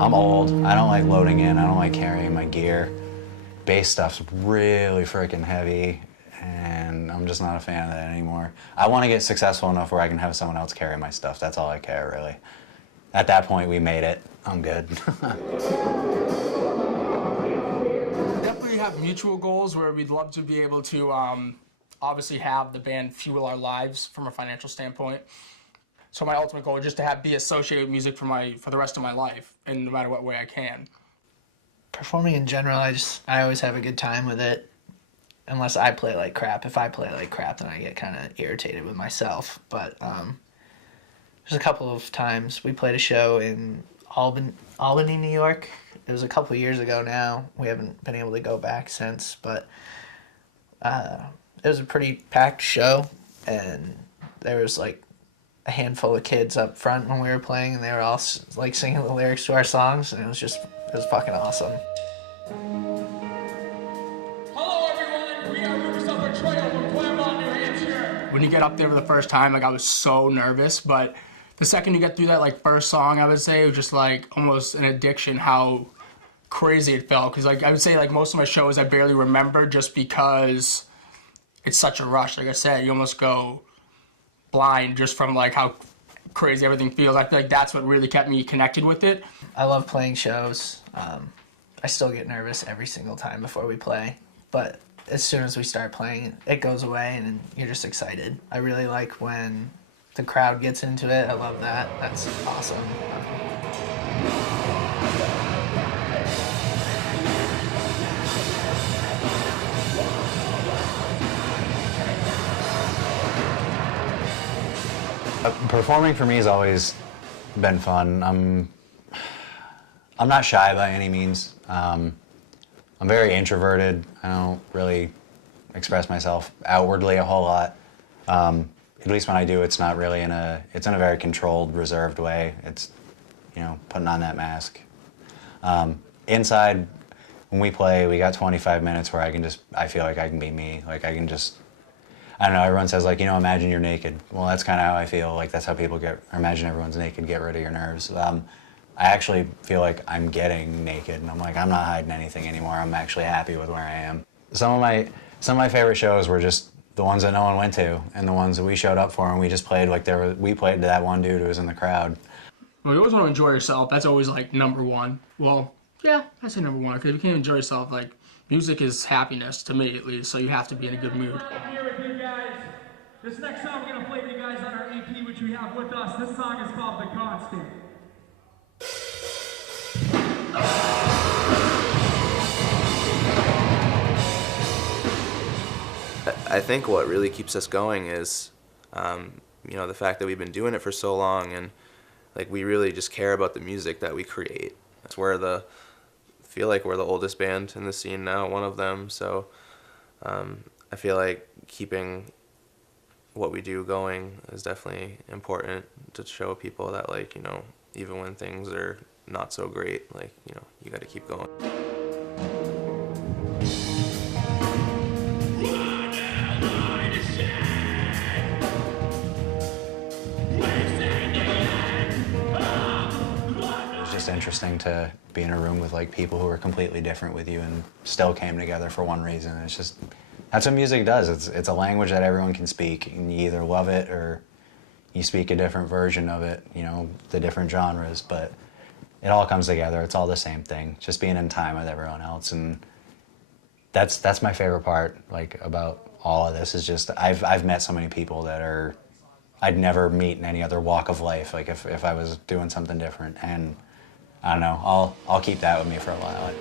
I'm old. I don't like loading in. I don't like carrying my gear. Bass stuff's really freaking heavy, and I'm just not a fan of that anymore. I want to get successful enough where I can have someone else carry my stuff. That's all I care, really. At that point, we made it. I'm good. Definitely have mutual goals where we'd love to be able to obviously have the band fuel our lives from a financial standpoint. So my ultimate goal is just to be associated with music for the rest of my life, and no matter what way I can. Performing in general, I always have a good time with it, unless I play like crap. If I play like crap, then I get kind of irritated with myself. But there's a couple of times we played a show in Albany, New York. It was a couple of years ago now. We haven't been able to go back since, but it was a pretty packed show, and there was like a handful of kids up front when we were playing, and they were all like singing the lyrics to our songs, and it was fucking awesome. Hello everyone, we are Riverside Betrayal from Claremont, New Hampshire. When you get up there for the first time, like I was so nervous, but the second you get through that like first song, I would say it was just like almost an addiction how crazy it felt. Because like I would say like most of my shows I barely remember just because it's such a rush. Like I said, you almost go blind just from like how crazy everything feels. I feel like that's what really kept me connected with it. I love playing shows. I still get nervous every single time before we play, but as soon as we start playing, it goes away and you're just excited. I really like when the crowd gets into it. I love that. That's awesome. Performing for me has always been fun. I'm not shy by any means. I'm very introverted. I don't really express myself outwardly a whole lot. At least when I do, it's not really it's in a very controlled, reserved way. It's, putting on that mask. Inside, when we play, we got 25 minutes where I feel like I can be me. Like I don't know, everyone says like, imagine you're naked. Well, that's kind of how I feel. Like that's how people imagine everyone's naked, get rid of your nerves. I actually feel like I'm getting naked, and I'm like, I'm not hiding anything anymore. I'm actually happy with where I am. Some of my favorite shows were just the ones that no one went to, and the ones that we showed up for, and we just played like we played to that one dude who was in the crowd. Well, you always want to enjoy yourself. That's always like number one. Well, yeah, I say number one because you can't enjoy yourself. Like music is happiness to me, at least. So you have to be in a good mood. Here with you guys. This next song we're gonna play for you guys on our EP, which we have with us. This song is called "The Constant." I think what really keeps us going is, the fact that we've been doing it for so long, and like we really just care about the music that we create. That's where feel like we're the oldest band in the scene now, one of them. So I feel like keeping what we do going is definitely important to show people that even when things are not so great, you got to keep going. It's interesting to be in a room with like people who are completely different with you and still came together for one reason. That's what music does. It's a language that everyone can speak, and you either love it or you speak a different version of it, the different genres, but it all comes together. It's all the same thing, just being in time with everyone else. And that's my favorite part, like about all of this, is just I've met so many people that I'd never meet in any other walk of life, like if I was doing something different. And I don't know, I'll keep that with me for a while.